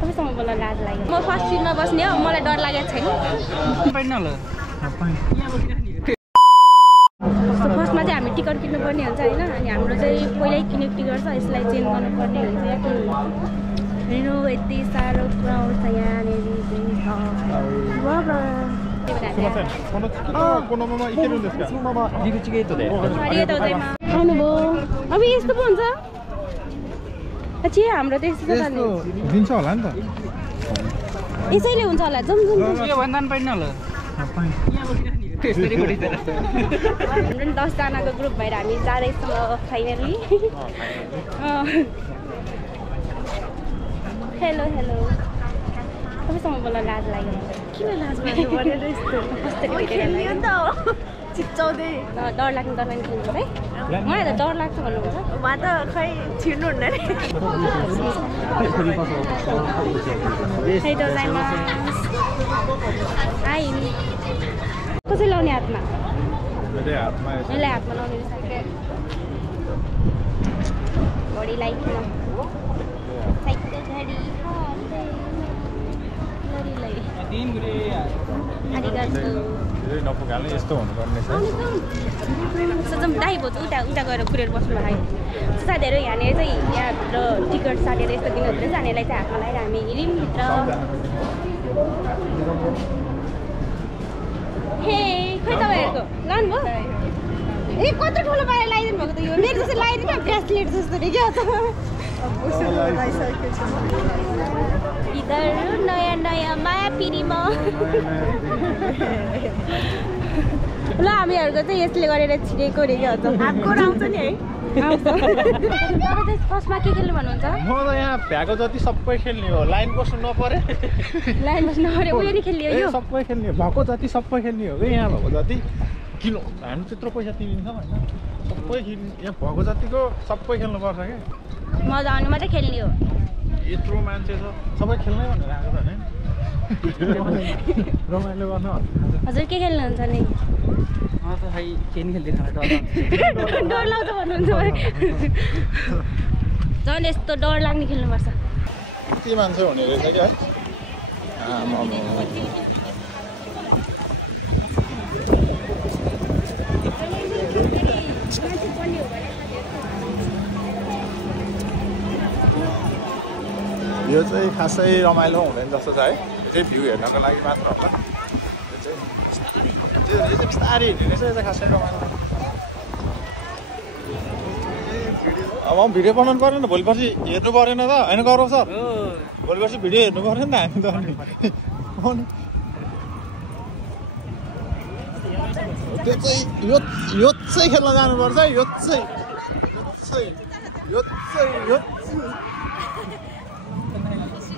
तपाईसँग बोल्न लाज लाग्यो म फर्स्ट सिटमा बस्ने हो मलाई डर लागेको छैन फर्स्टमा चाहिँ हामी टिकट किन्नुपर्ने हुन्छ होइन अनि हाम्रो चाहिँ पहिल्यै किनेको टिकट छ यसलाई चेन्ज गर्नुपर्ने हुन्छ हेर्नु यति साह्रो क्राउड छ यहाँनिर आउनुभयो अब यस्तो पो हुन्छ छि हाम्रो त यस्तो दिन्छ होला नि त यसैले हुन्छ होला जाउँ हाम्रो 10 जनाको ग्रुप भएर हामी जाँदैछौँ फाइनली हेलो हेलो तपाईँसँग बोल्न लाज लाग्यो किन लाज लाग्यो भनेर यस्तो चिच्चाउँदै डर लाग्ने खेल्नु है मलाई त डर लाग्छ भन्नुहुन्छ उहाँ त खै छिर्नुहुन्न नि कसरी लाउने हातमा यसलाई हातमा लाउने घडीलाई किन साइकल घडी यस्तो हुनुपर्ने दाइ भयो उता उता गएर कुरेर बस्नु भयो साथीहरू यहाँनिर चाहिँ यहाँभित्र टिकट साटेर यस्तो दिनु हुँदो रहेछ हामीलाई चाहिँ हातमा लगाएर हामी हिँड्यौँ भित्र हे खै तपाईँहरूको लानुभयो ए कत्रो ठुलो पारेर लगाइदिनु भएको त यो मेरो जस्तो लगाइदिनु ब्रेसलेट जस्तो नि क्या इधर नयाँ नयाँ माया पिँढीमा ल हामीहरूको चाहिँ यसले गरेर छिरेको रे क्या हातको आउँछ नि है फर्स्टमा के खेल्नु भन्नुहुन्छ म त यहाँ भ्याएको जति सबै खेल्ने हो लाइन बस्नु नपरे उयो नि खेल्ने हो सबै खेल्ने हो भएको जति सबै खेल्ने हो कि यहाँ भएको जति किन हामी त्यत्रो पैसा तिरिन्छौँ होइन सबै यहाँ भएको जतिको सबै खेल्नुपर्छ क्या मजा आउनु मात्रै खेल्ने हो यत्रो मान्छे छ सबै खेल्नै भनेर आएको त होइन रमाइलो गर्नु हजुर के खेल्नुहुन्छ नि डर लाग्छ भन्नुहुन्छ झन् यस्तो डर लाग्ने खेल्नुपर्छ कति मान्छे हुने रहेछ क्या यो चाहिँ खासै रमाइलो हुँदैन जस्तो छ है यो चाहिँ भ्यू हेर्नको लागि मात्र होला यो चाहिँ बिस्तारै हिँड्ने रहेछ यो चाहिँ खासै रमाइलो अब भिडियो बनाउनु पऱ्यो नि भोलि पर्सि हेर्नु परेन त होइन गौरव सर भोलि पर्सि भिडियो हेर्नु पऱ्यो नि त हामी त त्यो चाहिँ यो चाहिँ खेल्न जानुपर्छ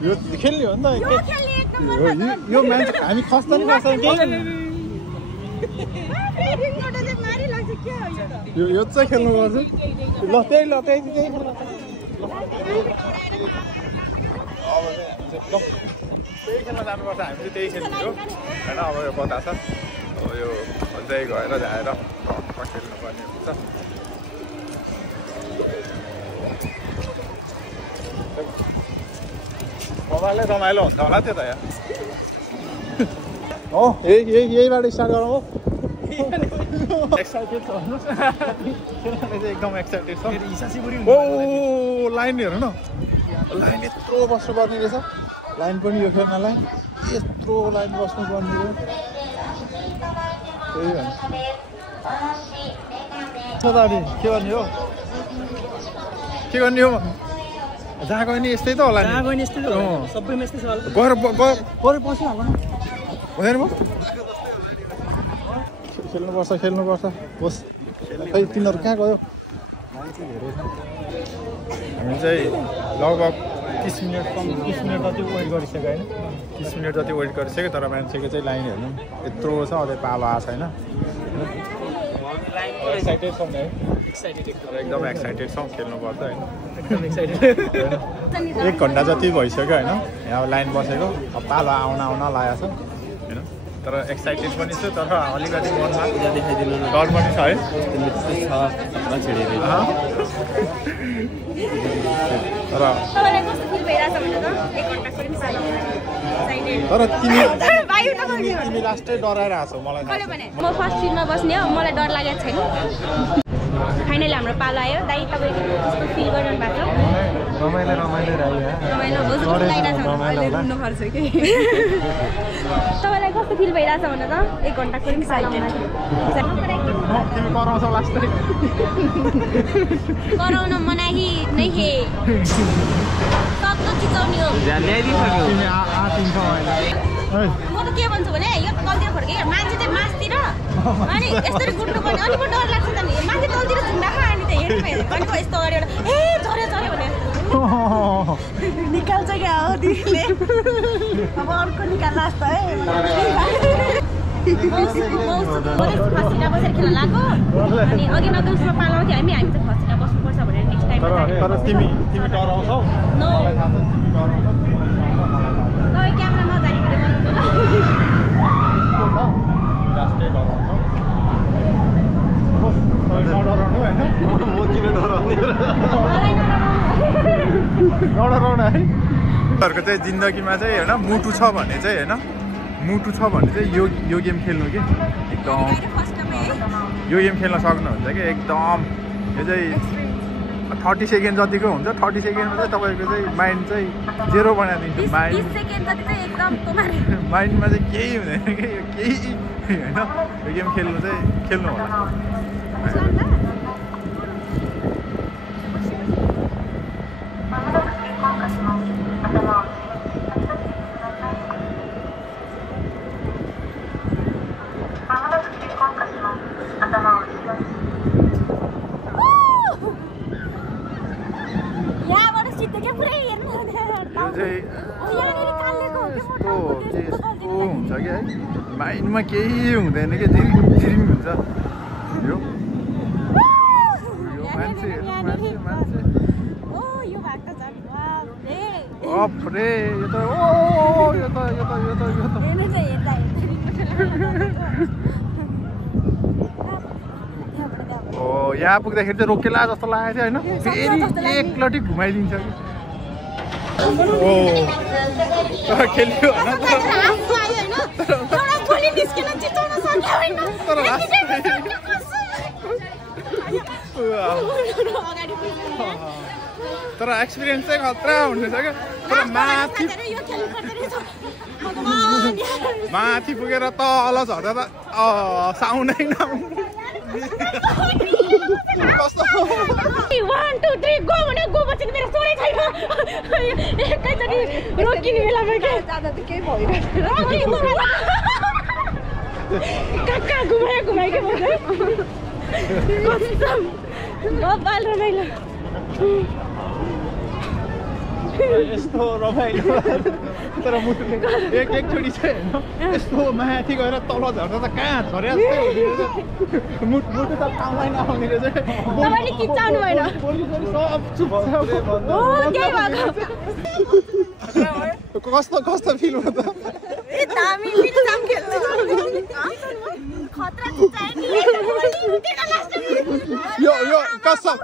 यो खेल्ने हो नि त यो मान्छे हामी खस्दा नि खस्छ यो चाहिँ खेल्नुपर्छ ल त्यही खेल्न जानुपर्छ हामी चाहिँ त्यही खेल्ने हो होइन अब यो बतास अब यो अझै गएर जाएर खेल्नुपर्ने हुन्छ मोबाइलै रमाइलो हुन्छ होला त्यो त यहाँ हो यहीबाट स्टार्ट गरौँ हो एक्साइटेड छ एकदम एक्साइटेड छ ओ लाइन हेर्नु न लाइन यत्रो बस्नुपर्ने रहेछ लाइन पनि यो खेल्नलाई यत्रो लाइन बस्नुपर्ने रहेछ त्यही भन्छ के गर्ने हो जहाँ गयो नि यस्तै त होला नि सबैमा यस्तै छ होला गएर बसिहाल्नु हुँदैन म खेल्नुपर्छ होस् खै तिनीहरू कहाँ गयो हामी चाहिँ लगभग 30 मिनट जति वेट गरिसक्यो होइन 30 मिनट जति वेट गरिसक्यो तर मान्छेको चाहिँ लाइन हेर्नु यत्रो छ अझै पालो आएको छैन एक्साइटेड छौँ है एकदम एक्साइटेड छौँ खेल्नुपर्छ होइन 1 घन्टा जति भइसक्यो होइन यहाँ लाइन बसेको अब पालो आउन लागेको छ होइन तर एक्साइटेड पनि छु तर अलिकति मनमा देखाइदिनु न डर पनि छ है तर तिमी लास्टै डराएर आएको छौ मलाई म फर्स्ट सिटमा बस्ने हो मलाई डर लागेको छैन फाइनली हाम्रो पालो आयो दाइ तपाईँ कस्तो फिल गरिरहनु भएको छ तपाईँलाई कस्तो फिल भइरहेछ भने त 1 घन्टाको पनि कराउन मनाही नै हे सक्दो चिचाउने हो म त के भन्छु भने यो तलतिर फर्के मान्छे चाहिँ मासतिर अनि यसरी गुड्नु पर्ने अनि म डर लाग्छ त नि मान्छे तलतिर झुन्डा खा अनि त हेर्नु अनि को यस्तो गऱ्यो ए झऱ्यो झऱ्यो भने निकाल्छ क्या हो दिदीले अब अर्को निकाल्ला जस्तो है फसिना बसेर खेल्न लाग्यो अनि अघि नगौँसमा पालाउँथ्यो हामी चाहिँ फसिना बस्नुपर्छ भनेर नेक्स्ट टाइम तर तिमी डराउँछौ नो तपाईँ क्यामेरा नजाने घरको चाहिँ जिन्दगीमा चाहिँ होइन मुटु छ भने चाहिँ होइन मुटु छ भने चाहिँ यो गेम खेल्नु कि एकदम यो गेम खेल्न सक्नुहुन्छ कि एकदम यो चाहिँ 30 सेकेन्ड जतिको हुन्छ 30 सेकेन्डमा चाहिँ तपाईँको चाहिँ माइन्ड चाहिँ जेरो बनाइदिन्छ माइन्डमा चाहिँ केही हुँदैन कि केही होइन यो गेम खेल्नु होला हुन्छ कि है माइन्डमा केही हुँदैन कि झिरिङ हुन्छ यो मान्छे अफरे यो त यहाँ पुग्दाखेरि चाहिँ रोकेला जस्तो लागेको थियो होइन फेरि एकलटी घुमाइदिन्छ कि खेल्यो तर एक्सपिरियन्स चाहिँ खतरा हुनेछ क्या तर माथि पुगेर तल झर्दा त साउनै नआउने कस्तो 1 2 3 गो भने गो पछि मेरो सोरै छैन एकैचोटि रोकिने बेलामा के जाँदा त केही भइरहेको काका घुमायो के भन्छ कसम बाल रमाइलो यस्तो रमाइलो तर मुटुले एकचोटि चाहिँ होइन यस्तो माथि गएर तल झर्दा त कहाँ झर्या जस्तै मुटु त ठाउँमै नआउने रहेछ तपाईले किचाउनु भएन सब चुप कस्तो फिल भयो त ए दामी मिठो दाम खेल्छ खतरा चिचाए नि यो कसम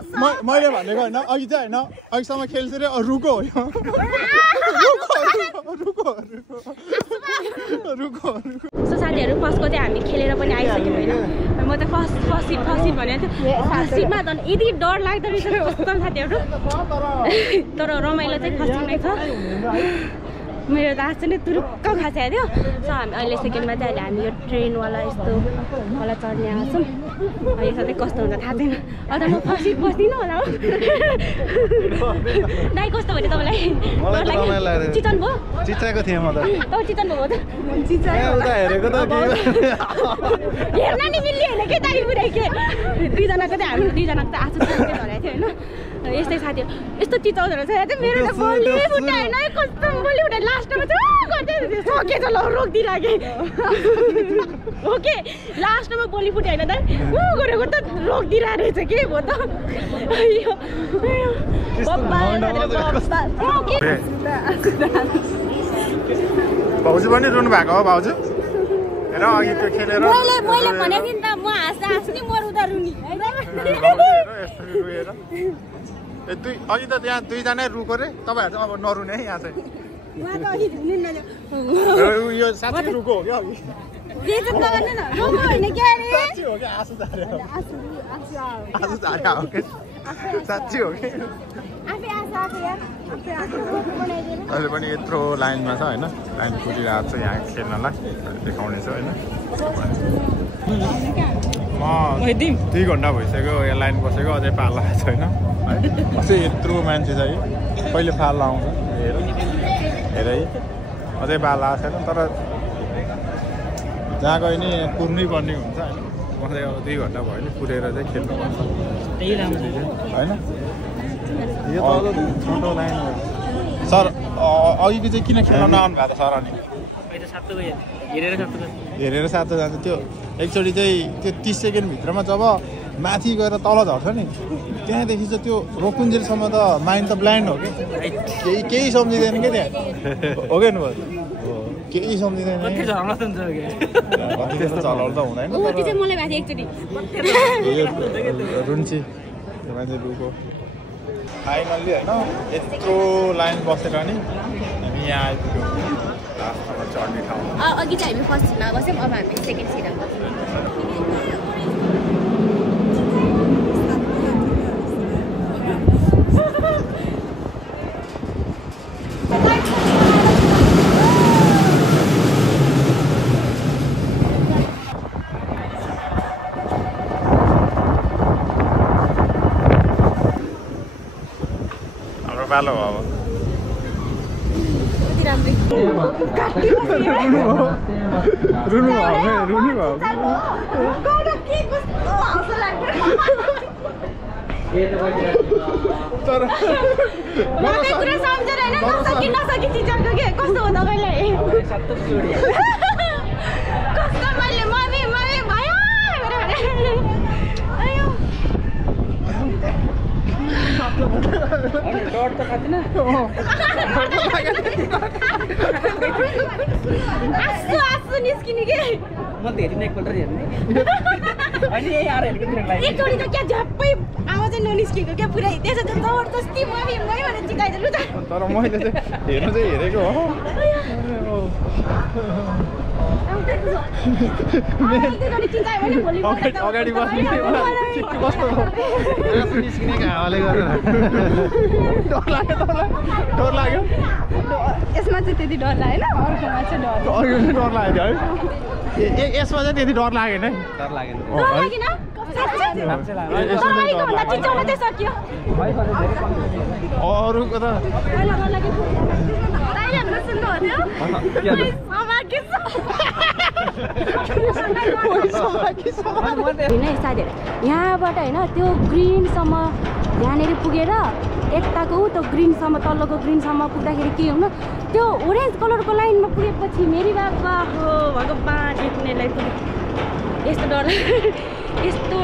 मैले भनेको होइन अघि चाहिँ होइन अघिसम्म खेल्छ रे रुको हो यो रुको सो साथीहरू फर्स्टको चाहिँ हामी खेलेर पनि आइसक्यौँ होइन म त फर्स्ट सिट भनेको थिएँ फर्स्ट सिटमा झन् यति डर लाग्दो रहेछ कस्तो साथीहरू तर रमाइलो चाहिँ फर्स्ट सिटमै छ मेरो त आज चाहिँ तुरुक्क खाइसकेको थियो सो हामी अहिले सेकेन्डमा चाहिँ अहिले हामी यो ट्रेनवाला यस्तो वाला चढ्ने आएको छौँ यो सधैँ कस्तो हुन्छ थाहा छैन अन्त म फर्स्ट सिट बस्दिनँ होला हो दाइ कस्तो भयो तपाईँलाई चिचन भयो चिचाएको थिएँ म त तपाईँ चिचन भयो त हेरेको त हेर्न नि मिल्ने होइन के दाइ बुढाइ के दुईजनाको चाहिँ हामी दुईजनाको त आँसु झरेको थियो होइन यस्तै साथीहरू यस्तो चिचाउँदो रहेछ मेरो त बोली फुट्यो होइन कस्तो बोली फुट्यो लास्टमा चाहिँ गर्दै सकेछ ल रोकिदिइराखेँ ओके लास्टमा बोली फुट्यो होइन दाइ गरेको त रोकिदिइरहेको रहेछ के भयो त भाउजू पनि रुनु भएको हो भाउजू र अघिको खेलेर मैले भनेको थिएँ नि त म हाँस्ने म रुँदा रुनी हैन रोएर अघि त त्यहाँ दुईजना रुको रे तपाईँहरू चाहिँ अब नरुने है यहाँ चाहिँ यो साँच्चै रुको हो क्या अघि साँच्ची हो क्या आँसु झार्यो हो कि साँच्ची हो कि अहिले पनि यत्रो लाइनमा छ होइन लाइन कुदिरहेको छ यहाँ खेल्नलाई देखाउने छ होइन म 2 घन्टा भइसक्यो यहाँ लाइन बसेको अझै पाल लगाएको छैन है अझै यत्रो मान्छे छ है कहिले पाल लाउँछ हेर है अझै पाल लगाएको छैन तर जहाँ गयो नि कुर्नै पर्ने हुन्छ होइन म चाहिँ अब 2 घन्टा भयो नि कुरेर चाहिँ खेल्नु पर्छ होइन छोटो लाइन सर अघिको चाहिँ किन खेल्न नआउनु भएको त सर अनि हेरेर सातो जान्छ त्यो एकचोटि चाहिँ त्यो 30 सेकेन्डभित्रमा जब माथि गएर तल झर्छ नि त्यहाँदेखि चाहिँ त्यो रोकुन्जेलसम्म त माइन्ड त ब्लाइन्ड हो कि केही सम्झिँदैन क्या त्यहाँ हो क्या नि केही सम्झिँदैन चलाउनु त हुँदैन रुन्ची त्यो मान्छे लुको फाइनल्ली होइन यत्रो लाइन बसेर नि हामी यहाँ आइपुग्यौँ लास्टमा चढ्ने ठाउँ अघि चाहिँ हामी फर्स्ट सिटमा बस्यौँ अब हामी सेकेन्ड सिटमा पालो अब रुनु डर त खाँदैन आसु निस्किने के म त हेरिन एकपल्ट हेर्ने अनि यही आएर हेरेको एकचोटि त क्या झ्याप्पै आवाजै ननिस्केको क्या पुरै त्यसो त जबरजस्ती मम्मी भनेर चिकाइदिनु त तर मैले चाहिँ हेर्नु चाहिँ हेरेको हो अगाडि बस्ने कस्तो निस्किने हावाले गरेर डर लाग्यो यसमा चाहिँ त्यति डर लागेन अर्कोमा चाहिँ डर लाग्यो है यसमा चाहिँ त्यति डर लागेन अरूको त यहाँबाट होइन त्यो ग्रिनसम्म यहाँनिर पुगेर यताको त्यो ग्रिनसम्म तल्लोको ग्रिनसम्म पुग्दाखेरि के हुनु त्यो ओरेन्ज कलरको लाइनमा पुगेपछि मेरी बाबा हो भगवान् एकनेलाई पुग्यो यस्तो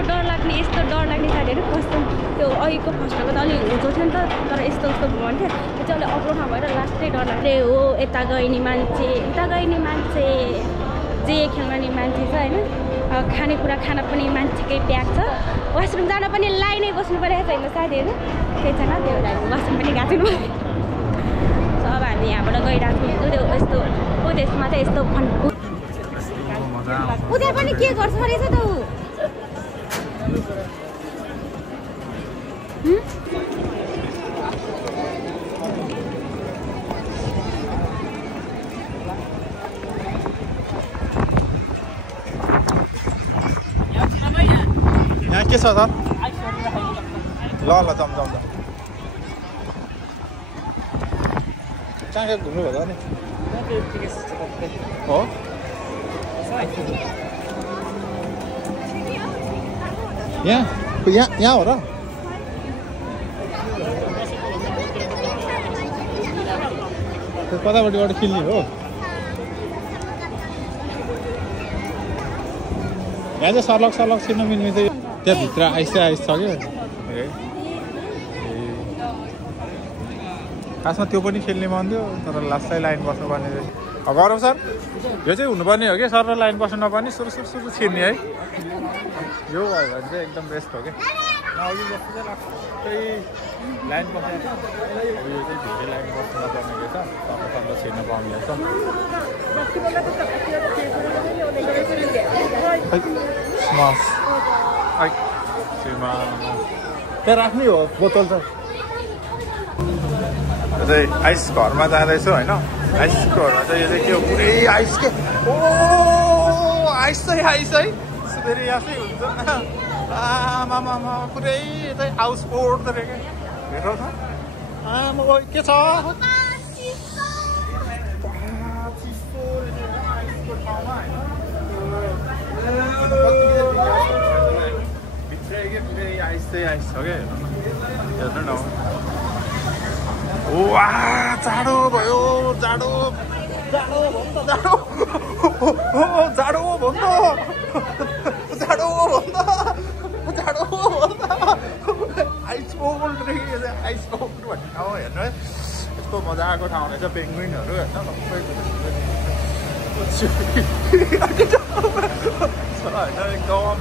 डर लाग्ने साथीहरू कस्तो त्यो अघिको फर्स्टको त अलिक हुँचो थियो नि त तर यस्तो भन्थ्यो त्यो चाहिँ अलिक अप्रो ठाउँ भएर लास्टै डर लाग्ने हो यता गए नि मान्छे जे खेल्न नि मान्छे छ होइन खानेकुरा खान पनि मान्छेकै प्याक छ वासरुम जान पनि लाइनै बस्नु परेको छैन साथीहरू त्यही छैन त्यो भएर हामी वासरुम पनि गएको छैनौँ अब हामी यहाँबाट गइरहेको छौँ त्यो यस्तो त्यसमा चाहिँ यस्तो फन उता पनि के गर्छ रहेछ त यहाँ के छ सर ल जाउँ कहाँ घुम्नु भयो नि हो यहाँ हो र कतापट्टिबाट खेल्ने हो यहाँ चाहिँ सर्लक छिर्न मिल्ने चाहिँ त्यहाँभित्र आइस छ क्या खासमा त्यो पनि खेल्ने मन थियो तर लास्टै लाइन बस्नुपर्ने गरौँ सर यो चाहिँ हुनुपर्ने हो कि सर र लाइन बस्नु नपर्ने सुरु सुरु सुरु छिर्ने है यो भयो भने चाहिँ एकदम बेस्ट हो कि अघि जस्तो चाहिँ लाग्छ लाइन बसेको यो चाहिँ धेरै लाइन बस्नु नपर्ने रहेछ तपाईँ छिर्न पाउने रहेछ त्यहाँ राख्ने हो बोतल चाहिँ आइस घरमा जाँदैछु होइन आइसको घरमा चाहिँ यो चाहिँ के हो पुरै आइस के ओ आइस चाहिँ आइस है फेरि आफै हुन्छ आमामा पुरै चाहिँ हाउस बोट रहेको हेर त आमा के छ पुरै आइस चाहिँ आइस छ क्या हेर्नु न वा जाडो भयो जाडो जाडो भन्दा जाडो जाडो भन्दा जाडो भन्दा जाडो भन्दा आइस बोल्ड रहेको आइस बोल्ड भन्ने ठाउँ हेर्नु है यस्तो मजाको ठाउँ रहेछ पेङ्गुइनहरू होइन सबै होइन एकदम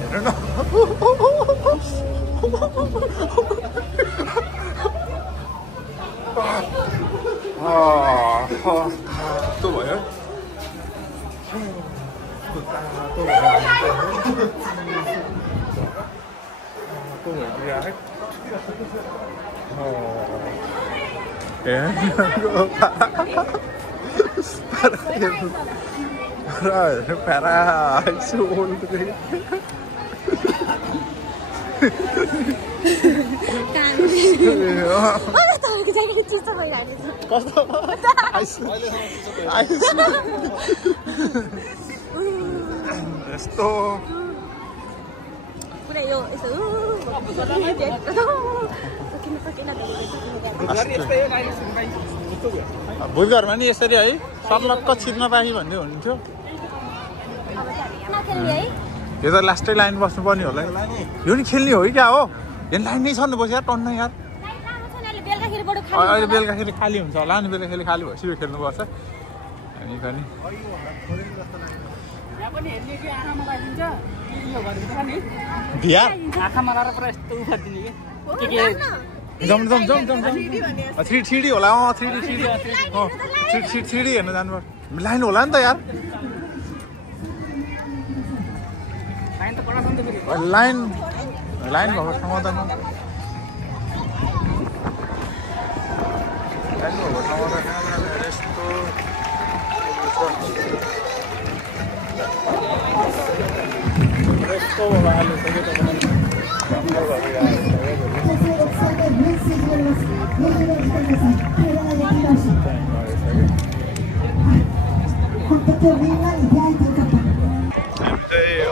हेर्नु न त्यो भयो यस्तो भुइँघरमा नि यसरी है सर्लक्क छिर्न पाएँ भन्ने हुन्थ्यो यो त लास्टै लाइन बस्नुपर्ने होला यो नि खेल्ने हो कि क्या हो यो लाइन नै छर्नुपर्छ यार टन्न यार अहिले बेलुकाखेरि खाली हुन्छ होला नि बेलुकाखेरि खाली भएपछि यो खेल्नुपर्छ अनि पनि थ्री होला थ्री हेर्न जानुपर्छ लाइन होला नि त यार लाइन लाइन भएको ठाउँमा त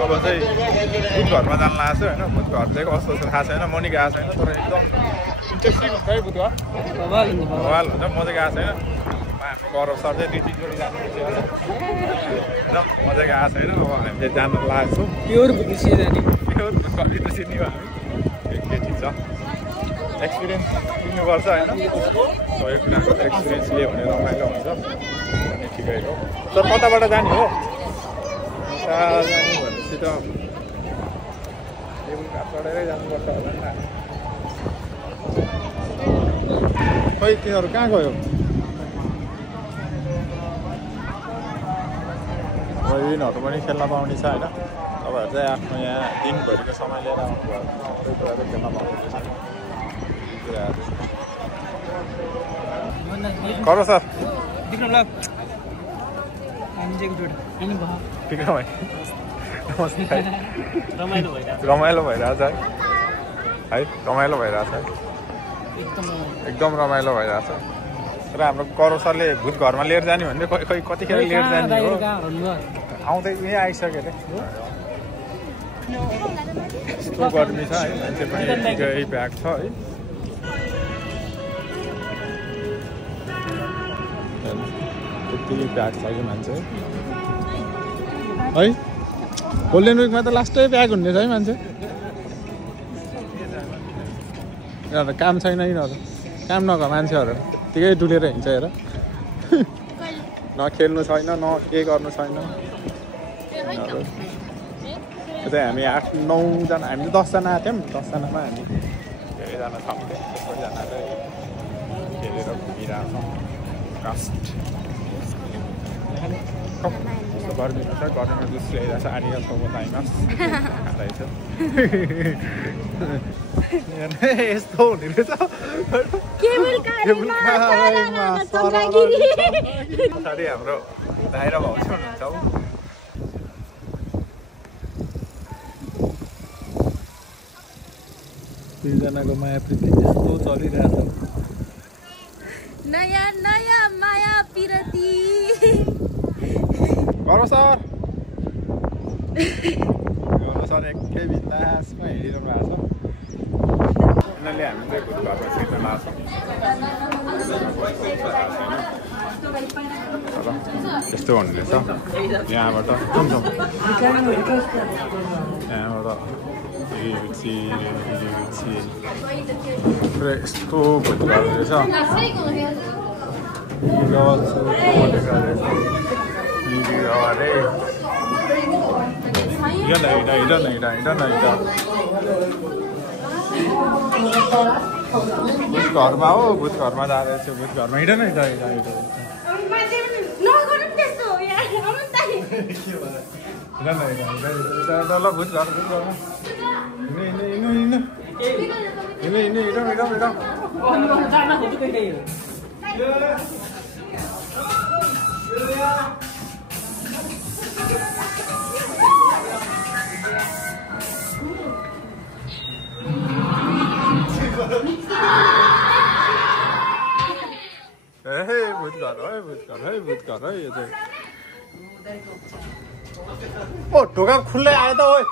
अब चाहिँ भूत घरमा जान लागेको छु होइन भूत घर चाहिँ कस्तो छ थाहा छैन म नि गएको छैन तर एकदम इन्ट्रेस्टिङ हुन्छ है भूत घर बवाल हुन्छ म चाहिँ गएको छैन हाम्रो गौरव सर चाहिँ 2-3 जोडी जानुपर्छ एकदम म चाहिँ गएको छैन अब हामी चाहिँ जान लागेको छौँ प्योर भूत सिर्ने भयो केटी छ एक्सपिरियन्स लिनुपर्छ होइन सबै कुराको एक्सपिरियन्स लियो भने रमाइलो हुन्छ अनि ठिकै हो तर कताबाट जाने हो जाने भनेपछि त टेबल काप चढेरै जानुपर्छ होला नि खै तिनीहरू कहाँ गयो यिनीहरू पनि खेल्न पाउने छ होइन तपाईँहरू चाहिँ आफ्नो यहाँ दिनभरिको समय लिएर आउनुभयो सबै कुरा चाहिँ खेल्न पाउने छैन करो सर विक्रम भाइ नमस्ते रमाइलो भइरहेछ है रमाइलो भइरहेछ एकदम रमाइलो भइरहेछ र हाम्रो करो सरले भूत घरमा लिएर जाने भन्दै खै कतिखेर लिएर जाने हो आउँदै यहीँ आइसक्यो अरे यस्तो गर्मी छ है मान्छे पनि यही ब्याग छ है यति ब्याग छ कि मान्छे है गोल्डन विकमा त लास्टै ब्याग हुने छ है मान्छे यिनीहरू काम छैन यिनीहरू काम नगर मान्छेहरू त्यतिकै डुलेर हिँड्छ हेर न खेल्नु छैन न के गर्नु छैन चाहिँ हामी 8-9 जना हामी 10 जना आएको थियौँ 10 जनामा हामी धेरैजना सक्थ्यौँ सबैजना चाहिँ खेलेर घुमिरहेको कास्ट गर्मीमा छ गर्मीमा जुस ल्याइरहेको छ आनिया छोमो ताइमास खाँदैछ यस्तो हुने रहेछ पछाडि हाम्रो दाइरा भाउ चाहिँ हुनुहुन्छ हौ दुईजनाको माया प्रीति यस्तो चलिरहेछ नयाँ नयाँ माया पिरती गरौँ सर एकै बिन्दासमा हिँडिरहनु भएको छ यिनीहरूले हामी चाहिँ घरमा छिर्न लाग्छौँ यस्तो भन्ने रहेछ यहाँबाट पुरै यस्तो भुतघर रहेछ भूत घरमा हो भूत घरमा जाँदैछ भूत घरमा हिँड न ल भूत घरमा भूत है यो चाहिँ ओ ढोका खुल्लै आयो त ओइ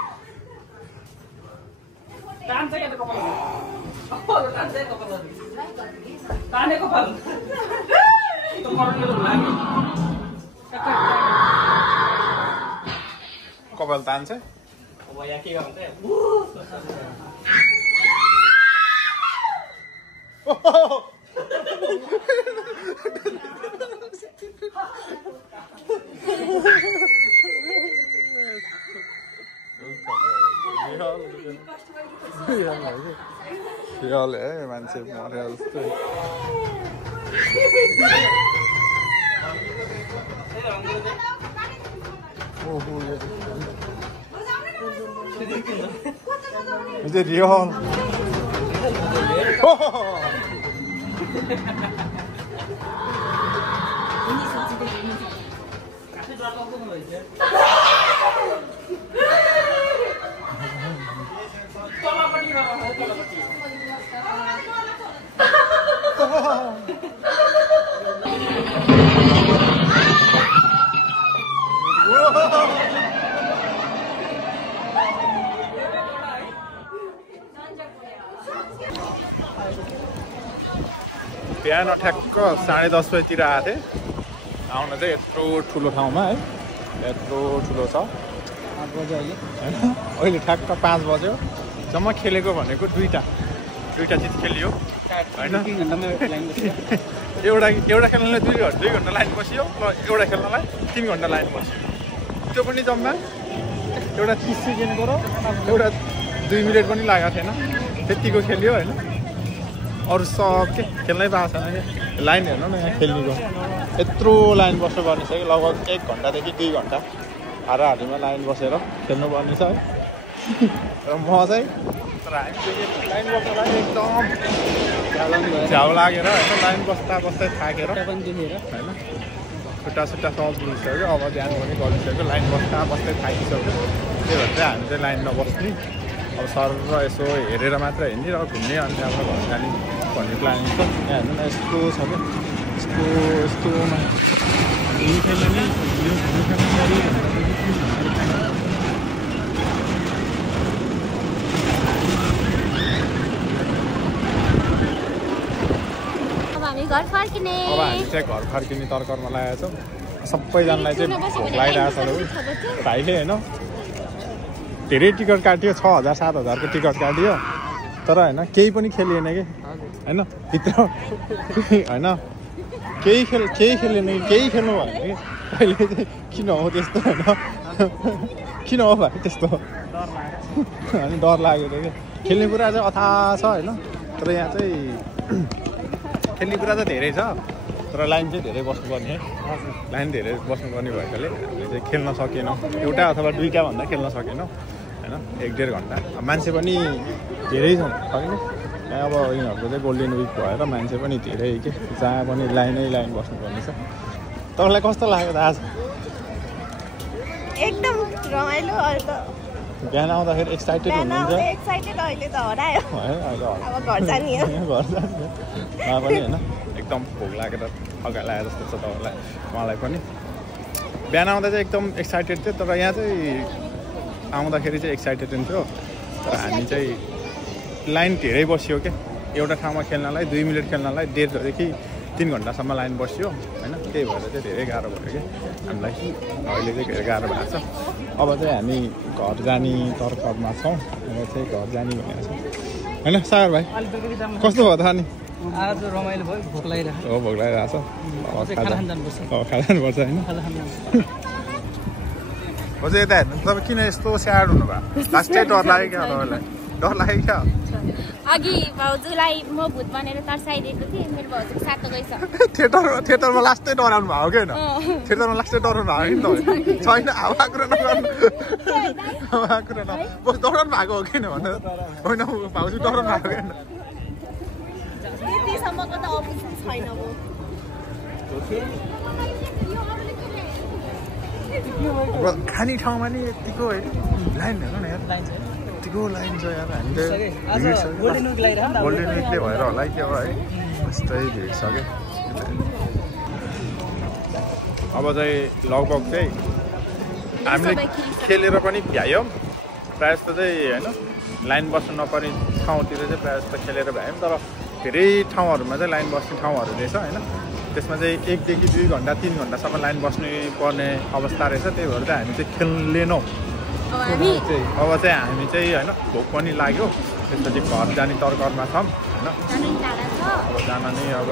कपाल तान्छ मान्छे मर्या जस्तो रियल बिहान ठ्याक्क 10:30 बजीतिर आएको थिएँ आउन चाहिँ यत्रो ठुलो ठाउँमा है यत्रो ठुलो छ 5 बजे होइन अहिले ठ्याक्क 5 बज्यो जम्मा खेलेको भनेको दुईटा चिज खेलियो होइन एउटा खेल्नलाई 2 घन्टा लाइन बसियो एउटा खेल्नलाई 3 घन्टा लाइन बस्यो त्यो पनि जम्मा एउटा 30 सेकेन्डको र एउटा 2 मिनट पनि लागेको थिएन त्यतिको खेल्यो होइन अरू सब के खेल्नै पाएको छैन कि लाइन हेर्नु न यहाँ खेल्नेको यत्रो लाइन बस्नुपर्ने छ कि लगभग 1 घन्टादेखि 2 घन्टा हाराहारीमा लाइन बसेर खेल्नुपर्ने छ है र म चाहिँ तर हामी लाइन बस्नलाई एकदम झ्याउ लागेर होइन लाइन बस्दै थाकेर होइन खुट्टा सब दुखिसक्यो अब बिहान पनि गरिसक्यो लाइन बस्दै थाकिसक्यो त्यही भएर चाहिँ हामी चाहिँ लाइन नबस्ने अब सर र यसो हेरेर मात्र हिँड्ने र घुम्ने अनि त्यहाँबाट घर जाने भन्ने प्लानिङ छ यहाँ हेर्नु न यस्तो छ क्या यस्तोमा खेल्ने नै अब हामी घर फर्किने तर्करमा लागेको छौँ सबैजनालाई चाहिँ भोक लागिरहेको छ भाइले होइन धेरै टिकट काट्यो 6,000-7,000 को टिकट काट्यो तर होइन केही पनि खेलिएन कि होइन भित्र होइन केही खेल्ने नि केही खेल्नु भयो भने अहिले चाहिँ किन हो त्यस्तो होइन किन हो भाइ त्यस्तो अनि डर लाग्यो कि खेल्ने कुरा चाहिँ अथाह छ होइन तर यहाँ चाहिँ खेल्ने कुरा चाहिँ धेरै छ तर लाइन चाहिँ धेरै बस्नुपर्ने है लाइन धेरै बस्नुपर्ने भएकोले हामीले चाहिँ खेल्न सकेनौँ एउटा अथवा दुईवटा भन्दा खेल्न सकेनौँ होइन 1-1.5 घन्टा मान्छे पनि धेरै छन् होइन अब यिनीहरूको चाहिँ गोल्डन विक भएर मान्छे पनि धेरै के जहाँ पनि लाइन बस्नुपर्ने छ तपाईँलाई कस्तो लाग्यो त आज एकदम रमाइलो बिहान आउँदाखेरि एक्साइटेड हुनुहुन्छ अहिले त हरायो अब घर जाने हो उहाँ पनि होइन एकदम भोक लागेर थका लागेर जस्तो छ तपाईँलाई उहाँलाई पनि बिहान आउँदा चाहिँ एकदम एक्साइटेड थियो तर यहाँ चाहिँ आउँदाखेरि चाहिँ एक्साइटेड थियो तर हामी चाहिँ लाइन धेरै बस्यो क्या एउटा ठाउँमा खेल्नलाई 2 मिनट खेल्नलाई 1.5 देखि 3 घन्टासम्म लाइन बस्यो होइन त्यही भएर चाहिँ धेरै गाह्रो भयो कि हामीलाई अहिले चाहिँ धेरै गाह्रो भएको छ अब चाहिँ हामी घर जाने तर्कमा छौँ र चाहिँ घर जाने भनेको छौँ होइन सागर भाइ कस्तो भयो त अनि आज रमाइलो भयो भोक लागिरहेको हो भोक लागिरहेको छ खाजा जानुपर्छ होइन अझै यता हेर्नु तपाईँ किन यस्तो स्याड हुनुभयो लास्टै डर लाग्यो क्या तपाईँलाई डर लाग्यो क्या अघि भाउजूलाई म भूत बनेर तर्साइदिएको थिएँ मेरो भाउजूको सातो गइछ थिएटरमा लास्टै डराउनु भएको क्या थिएटरमा लास्टै डराउनु भएको कि छैन हावा कुरा नगर्नु हावा कुरा न डराउनु भएको हो किन भन्नु होइन भाउजू डराउनु भएको क्या त्यतिसम्मको त अपोजिसन छैन खाने ठाउँमा नि यतिको होइन लाइन हेर्नु न यार यतिको लाइन छ यार हामी गोल्डन विकले भएर होला के हो है यस्तै भिड छ क्या अब चाहिँ लगभग चाहिँ हामीले खेलेर पनि भ्यायौँ प्रायः जस्तो चाहिँ होइन लाइन बस्नु नपर्ने ठाउँतिर चाहिँ प्रायः जस्तो खेलेर भ्यायौँ तर धेरै ठाउँहरूमा चाहिँ लाइन बस्ने ठाउँहरू रहेछ होइन त्यसमा चाहिँ 1 देखि 2 घन्टा 3 घन्टासम्म लाइन बस्नु पर्ने अवस्था रहेछ त्यही भएर चाहिँ हामी चाहिँ खेल्दैनौँ अब चाहिँ हामी चाहिँ होइन भोक पनि लाग्यो त्यसपछि घर जाने तर्करमा छौँ होइन अब जान नै अब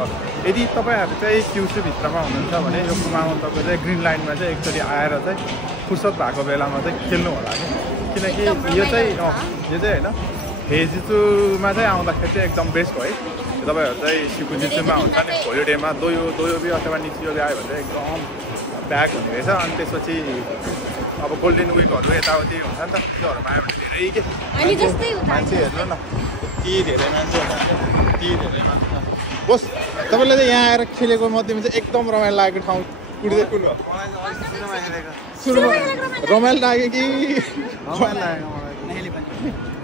यदि तपाईँहरू चाहिँ क्युसीभित्रमा हुनुहुन्छ भने यो कुमामन्तको चाहिँ ग्रिन लाइनमा चाहिँ एकचोटि आएर चाहिँ फुर्सद भएको बेलामा चाहिँ खेल्नु होला कि किनकि यो चाहिँ होइन हेजिचुमा चाहिँ आउँदाखेरि चाहिँ एकदम बेस्ट हो है तपाईँहरू चाहिँ सिकुजिचुमा हुन्छ नि भोलि डेमा दोयोबी अथवा निचियोबी आयो भने चाहिँ एकदम प्याक हुने रहेछ अनि त्यसपछि अब गोल्डन विकहरू यताउति हुन्छ नि त त्योहरूमा आयो भने धेरै के मान्छे हेर्नु न ती धेरै मान्छे होस् तपाईँले चाहिँ यहाँ आएर खेलेको मध्येमा चाहिँ एकदम रमाइलो लागेको ठाउँ कुन हो सुरुमा रमाइलो लाग्यो कि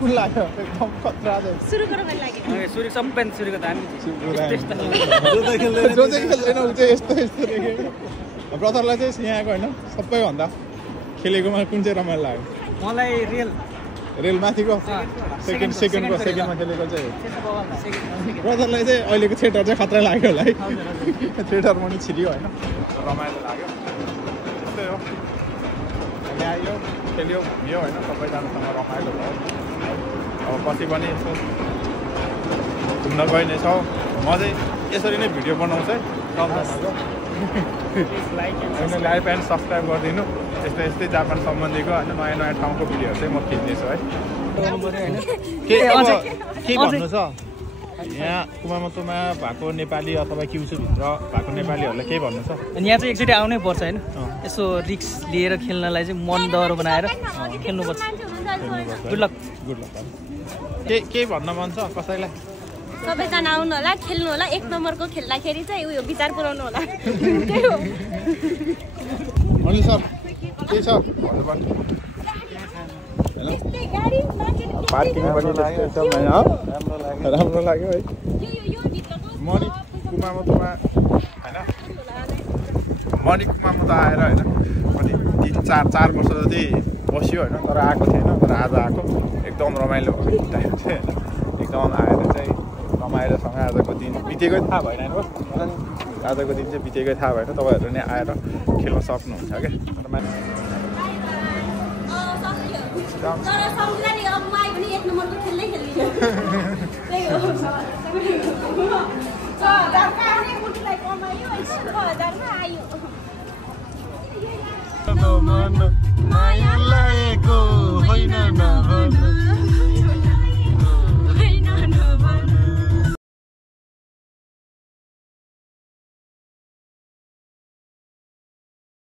कुन लाग्यो एकदम खतरा जो चाहिँ खेल्दैन ऊ चाहिँ यस्तो देख्यो ब्रदरलाई चाहिँ यहाँको होइन सबैभन्दा खेलेकोमा कुन चाहिँ रमाइलो लाग्यो मलाई रेल माथिको सेकेन्डमा खेलेको चाहिँ ब्रदरलाई चाहिँ अहिलेको थिएटर चाहिँ खतरा लाग्यो होला है थिएटरमा पनि छिरियो होइन रमाइलो लाग्यो त्यस्तै हो हामी आयो खेल्यो घुम्यो होइन सबैजनासँग रमाइलो भयो अब पछि पनि यसो घुम्न गइनेछौँ म चाहिँ यसरी नै भिडियो बनाउँछु है लाइक एन्ड सब्सक्राइब गरिदिनु यस्तै जापान सम्बन्धीको होइन नयाँ ठाउँको भिडियोहरू चाहिँ म खिच्नेछु है के भन्नु छ यहाँ कुमामतोमा भएको नेपाली अथवा क्युसुभित्र भएको नेपालीहरूलाई केही भन्नु छ अनि यहाँ चाहिँ एकचोटि आउनै पर्छ होइन यसो रिक्स लिएर खेल्नलाई चाहिँ मन डर बनाएर खेल्नुपर्छ गुड लक केही भन्न मन छ कसैलाई सबैजना आउनु होला खेल्नु होला 1 नम्बरको खेल्दाखेरि चाहिँ उयो विचार पुऱ्याउनु होला अनि सर के छ भन्नुपर्ने पार्किङ पनि राम्रो लाग्यो है मणि कुमामतोमा होइन मणि कुमामतो आएर होइन अनि 3-4 वर्ष जति बस्यो होइन तर आएको थिएन तर आज आएको एकदम रमाइलो भएको टाइम चाहिँ एकदम आएर चाहिँ रमाइलोसँग आजको दिन बितेकै थाहा भएन आजको दिन चाहिँ बितेकै थाहा भएन तपाईँहरू नै आएर खेल्न सक्नुहुन्छ क्या no.